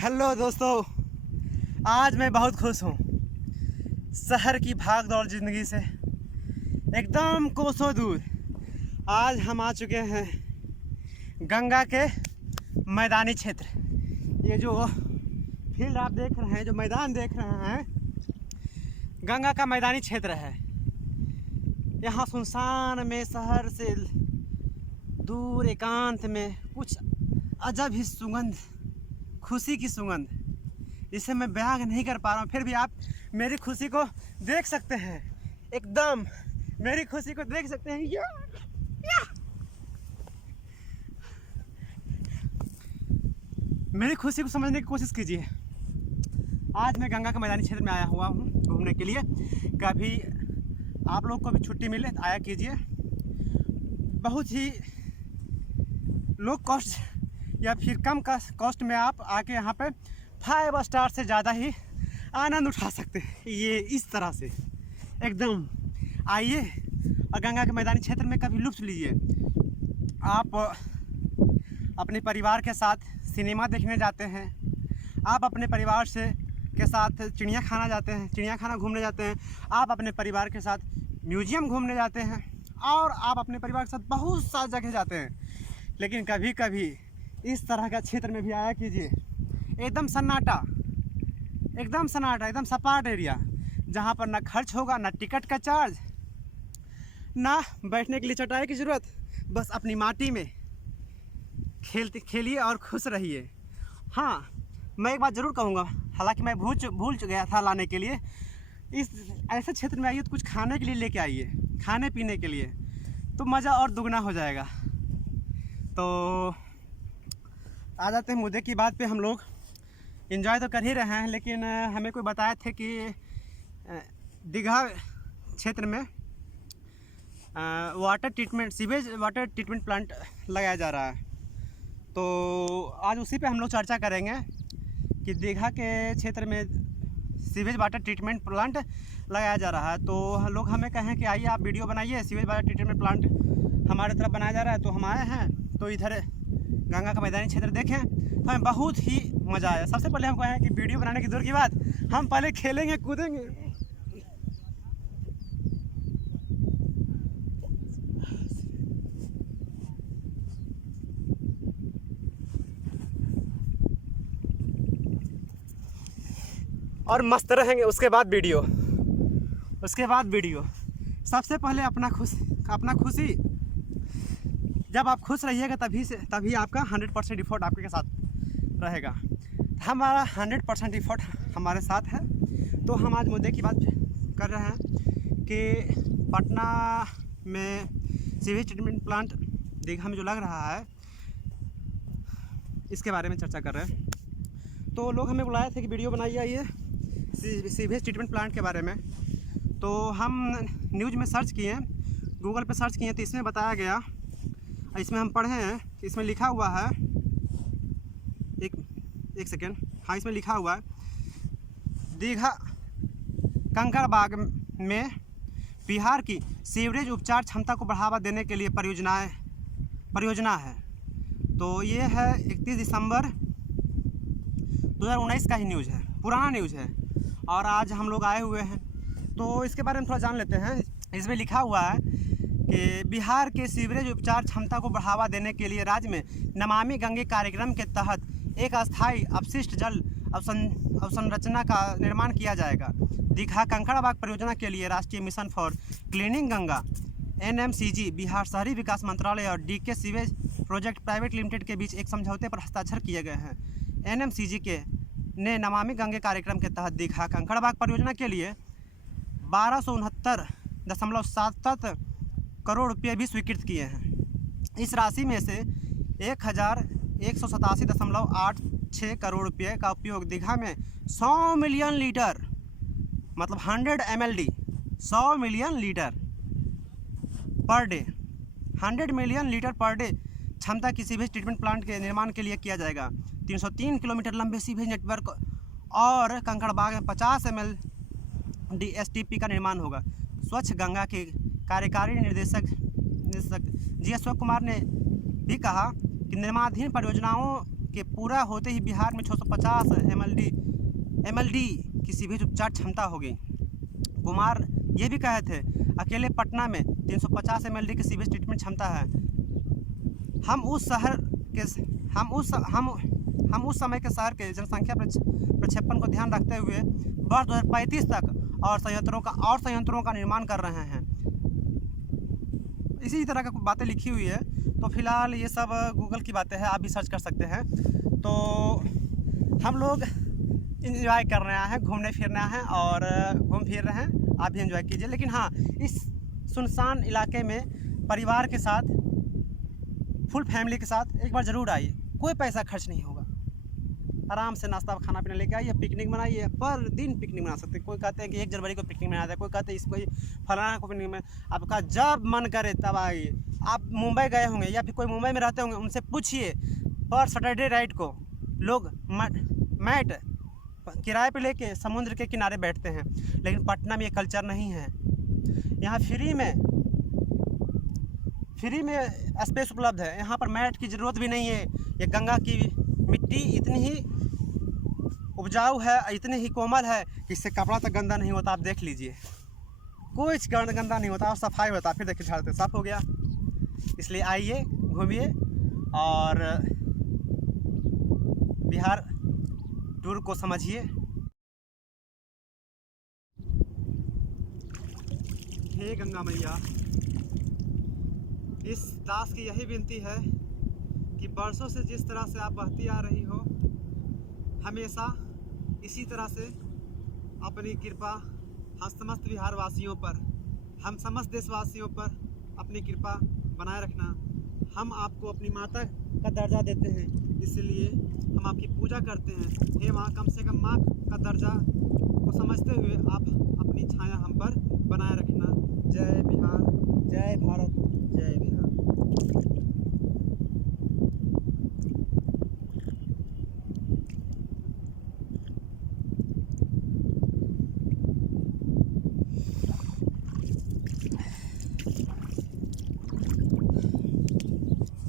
Hello दोस्तों, आज मैं बहुत खुश हूँ। शहर की भाग दौड़ ज़िंदगी से एकदम कोसों दूर आज हम आ चुके हैं गंगा के मैदानी क्षेत्र। ये जो फील्ड आप देख रहे हैं, जो मैदान देख रहे हैं, गंगा का मैदानी क्षेत्र है। यहाँ सुनसान में, शहर से दूर एकांत में कुछ अजब ही सुगंध, खुशी की सुगंध, इसे मैं बयान नहीं कर पा रहा हूँ। फिर भी आप मेरी खुशी को देख सकते हैं, एकदम मेरी खुशी को देख सकते हैं। मेरी खुशी को समझने की कोशिश कीजिए। आज मैं गंगा के मैदानी क्षेत्र में आया हुआ हूँ घूमने के लिए। कभी आप लोग को भी छुट्टी मिले तो आया कीजिए। बहुत ही लो कॉस्ट या फिर कम कॉस्ट में आप आके यहाँ पे 5 स्टार से ज़्यादा ही आनंद उठा सकते हैं। ये इस तरह से एकदम आइए और गंगा के मैदानी क्षेत्र में कभी लुत्फ़ लीजिए। आप अपने परिवार के साथ सिनेमा देखने जाते हैं, आप अपने परिवार से के साथ चिड़ियाखाना जाते हैं, चिड़ियाखाना घूमने जाते हैं, आप अपने परिवार के साथ म्यूजियम घूमने जाते हैं, और आप अपने परिवार के साथ बहुत सा जगह जाते हैं। लेकिन कभी कभी इस तरह का क्षेत्र में भी आया कीजिए। एकदम सन्नाटा, एकदम सन्नाटा, एकदम सपाट एरिया, जहाँ पर ना खर्च होगा, ना टिकट का चार्ज, ना बैठने के लिए चटाई की ज़रूरत। बस अपनी माटी में खेलिए और खुश रहिए। हाँ, मैं एक बात ज़रूर कहूँगा, हालांकि मैं भूल गया था लाने के लिए। इस ऐसे क्षेत्र में आइए तो कुछ खाने के लिए लेके आइए, खाने पीने के लिए, तो मज़ा और दुगना हो जाएगा। तो आ जाते हैं मुद्दे की बात पे। हम लोग एंजॉय तो कर ही रहे हैं, लेकिन हमें कोई बताया थे कि दीघा क्षेत्र में सीवेज वाटर ट्रीटमेंट प्लांट लगाया जा रहा है। तो आज उसी पे हम लोग चर्चा करेंगे कि दीघा के क्षेत्र में सीवेज वाटर ट्रीटमेंट प्लांट लगाया जा रहा है। तो लोग हमें कहें कि आइए आप वीडियो बनाइए, सीवेज वाटर ट्रीटमेंट प्लांट हमारे तरफ बनाया जा रहा है। तो हम आए हैं, तो इधर गंगा का मैदानी क्षेत्र देखें तो हमें बहुत ही मज़ा आया। सबसे पहले हम कहें कि वीडियो बनाने की दूर की बात, हम पहले खेलेंगे, कूदेंगे। और मस्त रहेंगे। उसके बाद वीडियो। सबसे पहले अपना खुशी। जब आप खुश रहिएगा तभी आपका 100% एफर्ट आपके साथ रहेगा। हमारा 100% एफर्ट हमारे साथ है। तो हम आज मुद्दे की बात कर रहे हैं कि पटना में सीवेज ट्रीटमेंट प्लांट दीघा में जो लग रहा है, इसके बारे में चर्चा कर रहे हैं। तो लोग हमें बुलाए थे कि वीडियो बनाइए आइए सीवेज ट्रीटमेंट प्लांट के बारे में। तो हम न्यूज़ में सर्च किए, गूगल पे सर्च किए, तो इसमें बताया गया, इसमें हम पढ़े हैं, इसमें लिखा हुआ है, एक सेकेंड, हाँ, इसमें लिखा हुआ है दीघा कंकड़बाग में बिहार की सीवरेज उपचार क्षमता को बढ़ावा देने के लिए परियोजना है। तो ये है 31 दिसंबर 2019 का ही न्यूज़ है, पुराना न्यूज़ है, और आज हम लोग आए हुए हैं। तो इसके बारे में थोड़ा जान लेते हैं। इसमें लिखा हुआ है कि बिहार के सीवरेज उपचार क्षमता को बढ़ावा देने के लिए राज्य में नमामि गंगे कार्यक्रम के तहत एक अस्थायी अपशिष्ट जल अवसंरचना का निर्माण किया जाएगा। दीघा कंकड़बाग परियोजना के लिए राष्ट्रीय mission for cleaning Ganga NMCG, Bihar शहरी विकास मंत्रालय और DK sewage project private limited के बीच एक समझौते पर हस्ताक्षर किए गए हैं। NMCG ने नमामि गंगे कार्यक्रम के तहत दीघा कंकड़बाग परियोजना के लिए 1269.77 करोड़ रुपये भी स्वीकृत किए हैं। इस राशि में से 1187.86 करोड़ रुपये का उपयोग दीघा में 100 मिलियन लीटर, मतलब 100 MLD, 100 million litre per day, 100 million litre per day क्षमता की सीवेज ट्रीटमेंट प्लांट के निर्माण के लिए किया जाएगा। 303 किलोमीटर लंबे सीवेज नेटवर्क और कंकड़बाग में 50 MLD STP का निर्माण होगा। स्वच्छ गंगा के कार्यकारी निदेशक जी अशोक कुमार ने भी कहा कि निर्माणाधीन परियोजनाओं के पूरा होते ही बिहार में 650 MLD की सीवेज उपचार क्षमता होगी। कुमार ये भी कहे थे अकेले पटना में 350 MLD की सीवेज ट्रीटमेंट क्षमता है। हम उस समय के शहर के जनसंख्या प्रक्षेपण को ध्यान रखते हुए वर्ष 2035 तक और संयंत्रों का निर्माण कर रहे हैं। इसी तरह की बातें लिखी हुई है। तो फिलहाल ये सब गूगल की बातें हैं, आप भी सर्च कर सकते हैं। तो हम लोग इंजॉय कर रहे हैं, घूमने फिरना है और घूम फिर रहे हैं, आप भी इंजॉय कीजिए। लेकिन हाँ, इस सुनसान इलाके में परिवार के साथ, फुल फैमिली के साथ एक बार ज़रूर आइए। कोई पैसा खर्च नहीं होगा, आराम से नाश्ता खाना पीना लेके आइए, पिकनिक मनाइए। पर दिन पिकनिक मना सकते हैं। कोई कहते हैं कि 1 जनवरी को पिकनिक मनाते हैं, कोई कहते हैं इसको फलाना को पिकनिक में। आपका जब मन करे तब आइए। आप मुंबई गए होंगे या फिर कोई मुंबई में रहते होंगे, उनसे पूछिए। पर सैटरडे नाइट को लोग मैट किराए पे लेके समुद्र के किनारे बैठते हैं। लेकिन पटना में ये कल्चर नहीं है। यहाँ फ्री में स्पेस उपलब्ध है। यहाँ पर मैट की ज़रूरत भी नहीं है। ये गंगा की मिट्टी इतनी ही उपजाऊ है, इतनी ही कोमल है कि इससे कपड़ा तक गंदा नहीं होता। आप देख लीजिए, कोई गंदा नहीं होता और सफाई होता। फिर देखिए झाड़ते साफ हो गया। इसलिए आइए, घूमिए और बिहार टूर को समझिए। हे गंगा मैया, इस दास की यही विनती है कि बरसों से जिस तरह से आप बहती आ रही हो, हमेशा इसी तरह से अपनी कृपा हम समस्त बिहार वासियों पर, हम समस्त देशवासियों पर अपनी कृपा बनाए रखना। हम आपको अपनी माता का दर्जा देते हैं, इसलिए हम आपकी पूजा करते हैं। हे माँ, कम से कम माँ का दर्जा को समझते हुए आप अपनी छाया हम पर बनाए रखना। जय बिहार, जय भारत, जय बिहार।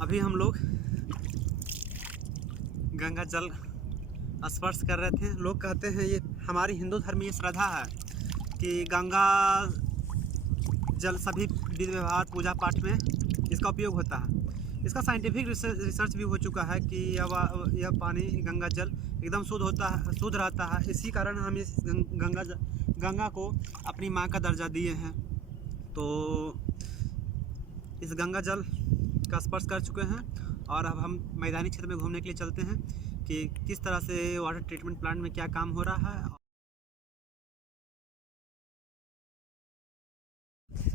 अभी हम लोग गंगा जल स्पर्श कर रहे थे। लोग कहते हैं, ये हमारी हिंदू धर्म में ये श्रद्धा है कि गंगा जल सभी विधि व्यवहार पूजा पाठ में इसका उपयोग होता है। इसका साइंटिफिक रिसर्च भी हो चुका है कि यह पानी, गंगा जल एकदम शुद्ध रहता है। इसी कारण हम इस गंगा को अपनी माँ का दर्जा दिए हैं। तो इस गंगा जल का स्पर्श कर चुके हैं और अब हम मैदानी क्षेत्र में घूमने के लिए चलते हैं कि किस तरह से वाटर ट्रीटमेंट प्लांट में क्या काम हो रहा है।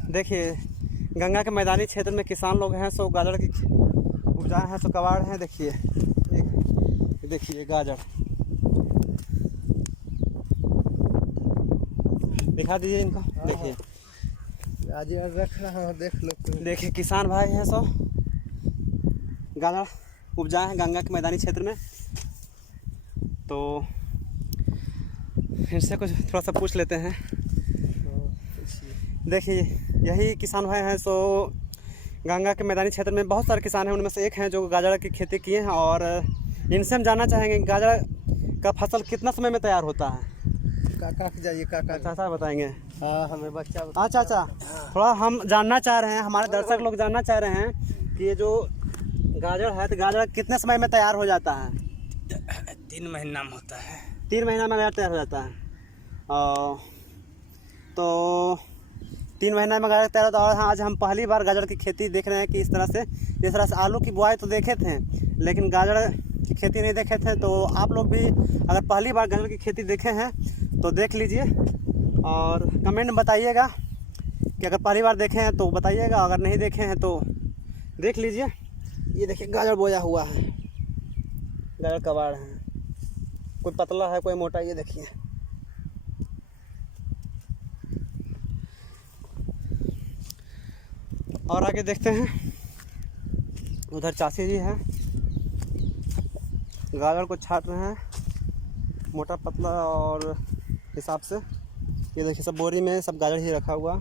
देखिए, गंगा के मैदानी क्षेत्र में किसान लोग हैं, सो गाजर की उपजा हैं, सो कबाड़ हैं। देखिए गाजर दिखा दीजिए इनको। देखिए गाजर रख रहा हूँ, देख लो। देखिए किसान भाई हैं, सो गाजर उपजा है गंगा के मैदानी क्षेत्र में। तो इनसे कुछ थोड़ा सा पूछ लेते हैं। देखिए यही किसान भाई हैं, सो गंगा के मैदानी क्षेत्र में बहुत सारे किसान हैं, उनमें से एक हैं जो गाजर की खेती किए हैं। और इनसे हम जानना चाहेंगे गाजर का फसल कितना समय में तैयार होता है। काका जाइए, काका चाचा बताएंगे। हाँ, हमें बच्चा। हाँ चाचा, थोड़ा हम जानना चाह रहे हैं, हमारे दर्शक लोग जानना चाह रहे हैं कि ये जो गाजर है, तो गाजर कितने समय में तैयार हो जाता है। 3 महीना में होता है। 3 महीना में गाजर तैयार हो जाता है। तो 3 महीना में गाजर तैयार होता है। और हाँ, आज हम पहली बार गाजर की खेती देख रहे हैं कि इस तरह से आलू की बुआई तो देखे थे, लेकिन गाजर की खेती नहीं देखे थे। तो आप लोग भी अगर पहली बार गाजर की खेती देखे हैं तो देख लीजिए और कमेंट में बताइएगा कि अगर पहली बार देखे हैं तो बताइएगा, अगर नहीं देखे हैं तो देख लीजिए। ये देखिए गाजर बोया हुआ है, गाजर कबाड़ है, कोई पतला है कोई मोटा। ये देखिए और आगे देखते हैं। उधर चाची जी हैं, गाजर को छाट रहे हैं मोटा पतला और हिसाब से। ये देखिए सब बोरी में सब गाजर ही रखा हुआ।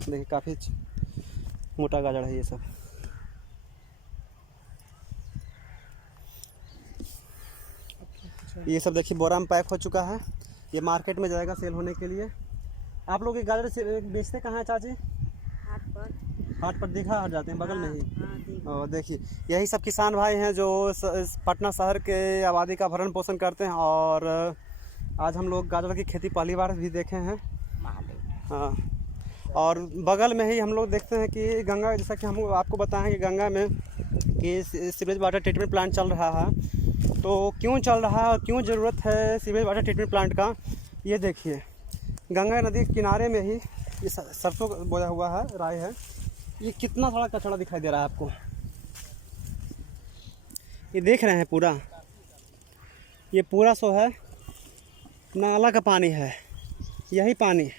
देखिए काफ़ी मोटा गाजर है ये सब। ये सब देखिए बोरा में पैक हो चुका है, ये मार्केट में जाएगा सेल होने के लिए। आप लोग ये गाजर से बेचते कहाँ हैं चाची? हाट पर दिखा हट जाते हैं बगल में ही। और देखिए यही सब किसान भाई हैं जो पटना शहर के आबादी का भरण पोषण करते हैं। और आज हम लोग गाजर की खेती पहली बार भी देखे हैं। हाँ, और बगल में ही हम लोग देखते हैं कि गंगा, जैसा कि हम आपको बताएं कि गंगा में कि सीवेज वाटर ट्रीटमेंट प्लांट चल रहा है। तो क्यों चल रहा है और क्यों ज़रूरत है सीवेज वाटर ट्रीटमेंट प्लांट का, ये देखिए गंगा नदी के किनारे में ही ये सरसों बोया हुआ है, राय है। ये कितना सारा कचरा दिखाई दे रहा है आपको, ये देख रहे हैं पूरा, ये पूरा सो है नाला का पानी है, यही पानी।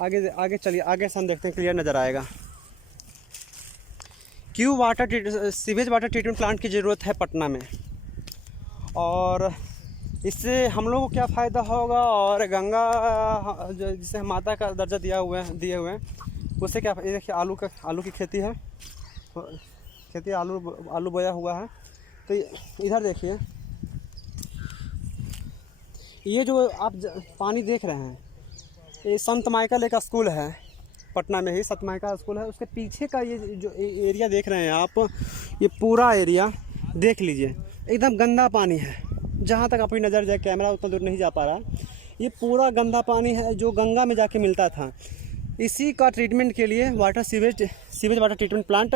आगे आगे चलिए, आगे से हम देखते हैं, क्लियर नज़र आएगा। क्यों सीवेज वाटर ट्रीटमेंट प्लांट की ज़रूरत है पटना में, और इससे हम लोगों को क्या फ़ायदा होगा, और गंगा जिसे माता का दर्जा दिए हुए हैं उससे क्या। ये देखिए आलू की खेती है, खेती आलू बोया हुआ है। तो इधर देखिए, ये जो आप पानी देख रहे हैं, ये संत माइकल एक स्कूल है पटना में ही, संत माइकल स्कूल है, उसके पीछे का ये जो एरिया देख रहे हैं आप, ये पूरा एरिया देख लीजिए, एकदम गंदा पानी है। जहाँ तक आपकी नज़र जाए, कैमरा उतना दूर नहीं जा पा रहा, ये पूरा गंदा पानी है जो गंगा में जाके मिलता था। इसी का ट्रीटमेंट के लिए सीवेज वाटर ट्रीटमेंट प्लांट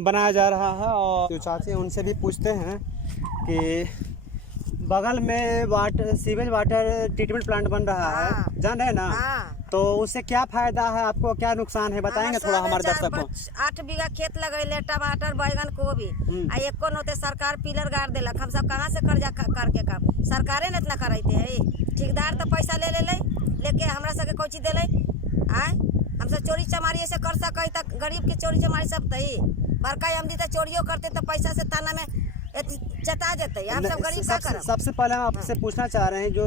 बनाया जा रहा है। और जो चाची हैं उनसे भी पूछते हैं कि बगल में सीवेज वाटर ट्रीटमेंट प्लांट बन रहा है, जान रहे ना? तो उससे क्या फायदा है आपको, क्या नुकसान है, बताएंगे थोड़ा हमारे दर्शक को। 8 बीघा खेत लगैले, टमाटर बैगन गोभी, आ एको नोते सरकार पिलर गाड़ देलक। हम सब कहाँ से कर्जा करके काम, सरकारे ने इतना करते है। ठेकेदार तो पैसा लेके हमरा सबके कोची देले आए। हम सब चोरी चमारी ऐसे कर सके, तक गरीब की चोरी चमारी सब तही बड़का आमदी तो चोरियो करते तो पैसा से थाना में चटा जाते। हम सब गरीब क्या करब। सबसे पहले हम आपसे पूछना चाह रहे हैं, जो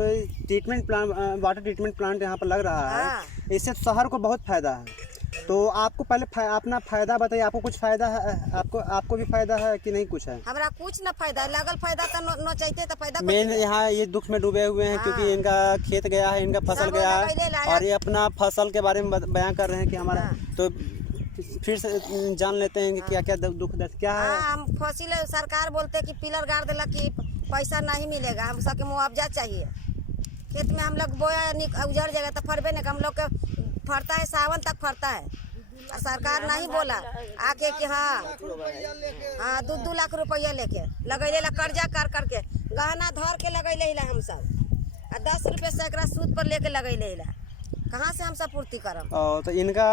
treatment plant water treatment plant यहाँ पर लग रहा है, इससे शहर को बहुत फायदा है। तो आपको पहले अपना फायदा बताइए, आपको कुछ फायदा है? आपको भी फायदा है कि नहीं कुछ है? हमरा कुछ न फायदा लागल, फायदा तो न चाहिए तो फायदा। मेन यहाँ ये दुख में डूबे हुए हैं क्योंकि इनका खेत गया है, इनका फसल गया है, और ये अपना फसल के बारे में बयां कर रहे हैं कि हमारा। तो फिर से जान लेते हैं कि क्या क्या दुख दर्द क्या है। हम फसिल सरकार बोलते कि पिलर गाड़ देला कि पैसा नहीं मिलेगा, हम सबके मुआवजा चाहिए। खेत में हम लोग बोया उजड़ जाएगा तो फरबे नहीं, हम लोग के फरता है, सावन तक फरता है। और सरकार नहीं बोला आके कि हाँ 2 लाख रुपया लेके लगैले ला, कर्जा कर करके गहना धर के लगैले ला हम सब, 10 रुपये सैकड़ा सूद पर लेके लगैले ला। कहाँ से हम सब पूर्ति करब? तो इनका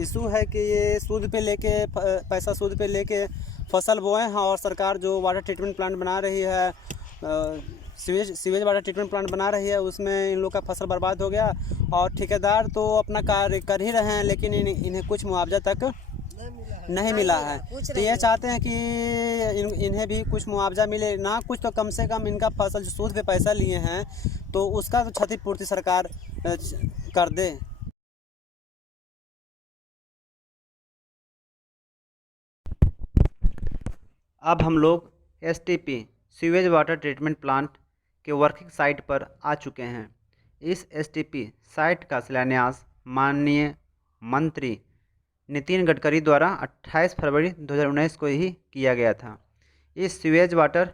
इशू है कि ये सूद पे लेके पैसा सूद पे लेके फसल बोए हैं, और सरकार जो वाटर ट्रीटमेंट प्लांट बना रही है, सीवेज वाटर ट्रीटमेंट प्लांट बना रही है, उसमें इन लोग का फसल बर्बाद हो गया। और ठेकेदार तो अपना कार्य कर ही रहे हैं, लेकिन इन्हें कुछ मुआवजा तक नहीं मिला है। तो ये चाहते हैं कि इन्हें भी कुछ मुआवजा मिले, ना कुछ तो कम से कम इनका फसल जो सूद पे पैसा लिए हैं तो उसका तो क्षतिपूर्ति सरकार कर दे। अब हम लोग STP sewage water treatment plant के वर्किंग साइट पर आ चुके हैं। इस STP साइट का शिलान्यास माननीय मंत्री नितिन गडकरी द्वारा 28 फरवरी 2019 को ही किया गया था। इस सीवेज वाटर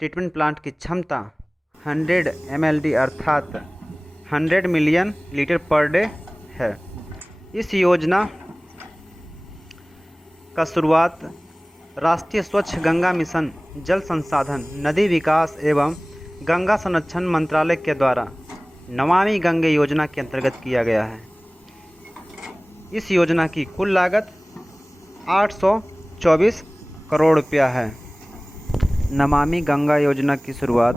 ट्रीटमेंट प्लांट की क्षमता 100 MLD अर्थात 100 मिलियन लीटर पर डे है। इस योजना का शुरुआत राष्ट्रीय स्वच्छ गंगा मिशन, जल संसाधन, नदी विकास एवं गंगा संरक्षण मंत्रालय के द्वारा नमामि गंगे योजना के अंतर्गत किया गया है। इस योजना की कुल लागत 824 करोड़ रुपया है। नमामि गंगा योजना की शुरुआत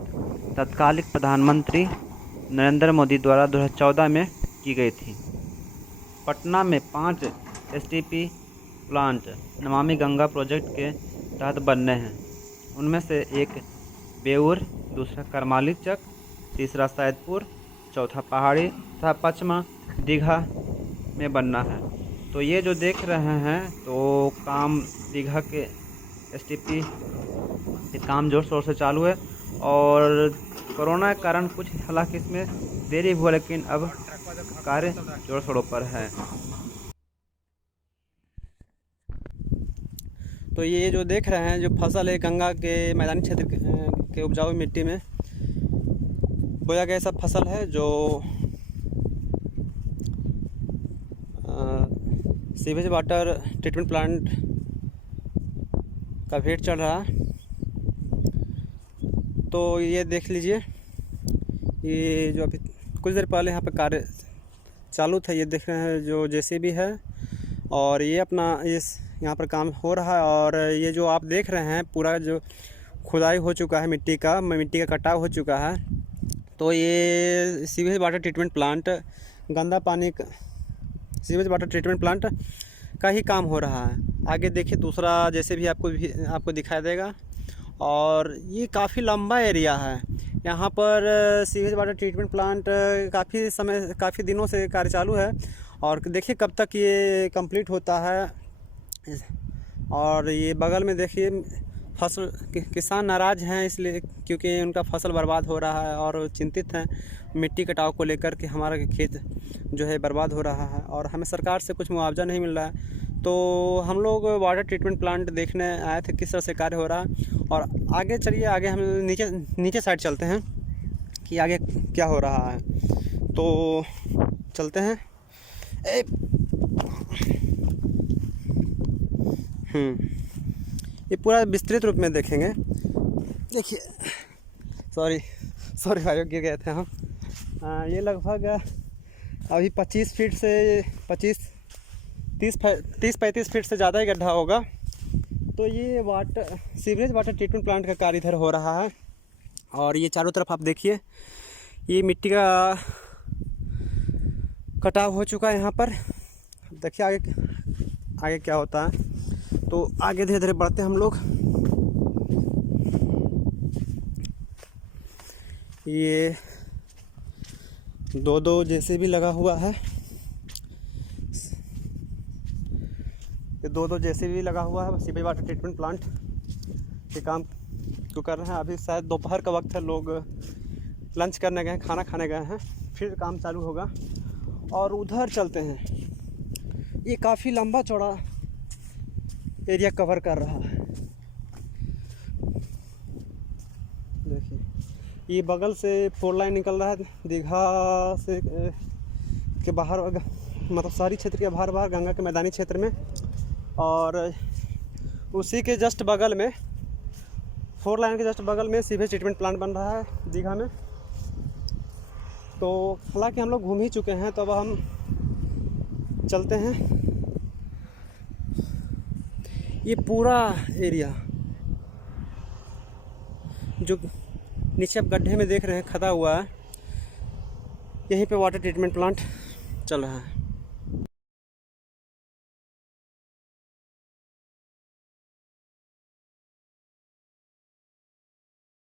तत्कालिक प्रधानमंत्री नरेंद्र मोदी द्वारा 2014 में की गई थी। पटना में 5 STP plant Namami Ganga project के तहत बनने हैं। उनमें से एक बेउर, दूसरा करमाली चक, तीसरा सैदपुर, चौथा पहाड़ी तथा पाँचवा दीघा में बनना है। तो ये जो देख रहे हैं तो काम दीघा के STP ये काम जोर शोर से चालू है और कोरोना के कारण कुछ हालांकि इसमें देरी हुआ, लेकिन अब कार्य जोर शोरों पर है। तो ये जो देख रहे हैं जो फसल है गंगा के मैदानी क्षेत्र के उपजाऊ मिट्टी में बोया गया सब फसल है जो सीवेज वाटर ट्रीटमेंट प्लांट का भेंट चल रहा है। तो ये देख लीजिए, ये जो अभी कुछ देर पहले यहाँ पे कार्य चालू था, ये देख रहे हैं जो जेसीबी है और ये अपना इस यहाँ पर काम हो रहा है। और ये जो आप देख रहे हैं पूरा जो खुदाई हो चुका है, मिट्टी का कटाव हो चुका है। तो ये सीवेज वाटर ट्रीटमेंट प्लांट गंदा पानी सीवेज वाटर ट्रीटमेंट प्लांट का ही काम हो रहा है। आगे देखिए दूसरा जैसे भी आपको दिखाई देगा। और ये काफ़ी लंबा एरिया है। यहाँ पर सीवेज वाटर ट्रीटमेंट प्लांट काफ़ी दिनों से कार्य चालू है और देखिए कब तक ये कंप्लीट होता है। और ये बगल में देखिए फसल किसान नाराज़ हैं इसलिए क्योंकि उनका फसल बर्बाद हो रहा है और चिंतित हैं मिट्टी कटाव को लेकर कि हमारा खेत जो है बर्बाद हो रहा है और हमें सरकार से कुछ मुआवजा नहीं मिल रहा है। तो हम लोग वाटर ट्रीटमेंट प्लांट देखने आए थे किस तरह से कार्य हो रहा है। और आगे चलिए, आगे हम नीचे साइड चलते हैं कि आगे क्या हो रहा है। तो चलते हैं। ये पूरा विस्तृत रूप में देखेंगे। देखिए सॉरी भाइयों, गिर गए थे हम। ये लगभग अभी 25 फीट से 30-35 फीट से ज़्यादा ही गड्ढा होगा। तो ये सीवरेज वाटर ट्रीटमेंट प्लांट का कार्य इधर हो रहा है। और ये चारों तरफ आप देखिए, ये मिट्टी का कटाव हो चुका है यहाँ पर। देखिए आगे क्या होता है। तो आगे धीरे धीरे बढ़ते हैं हम लोग। ये दो जैसे भी लगा हुआ है, ये दो जैसे भी लगा हुआ है सीवेज वाटर ट्रीटमेंट प्लांट के काम को कर रहे हैं। अभी शायद दोपहर का वक्त है, लोग लंच करने गए हैं, खाना खाने गए हैं, फिर काम चालू होगा। और उधर चलते हैं। ये काफ़ी लंबा चौड़ा एरिया कवर कर रहा है। देखिए ये बगल से 4 लाइन निकल रहा है दीघा से के बाहर, मतलब शहरी क्षेत्र के बाहर गंगा के मैदानी क्षेत्र में। और उसी के जस्ट बगल में 4 लाइन के जस्ट बगल में सीवेज ट्रीटमेंट प्लांट बन रहा है दीघा में। तो हालांकि हम लोग घूम ही चुके हैं, तो अब हम चलते हैं। ये पूरा एरिया जो नीचे आप गड्ढे में देख रहे हैं खदा हुआ है, यहीं पे वाटर ट्रीटमेंट प्लांट चल रहा है।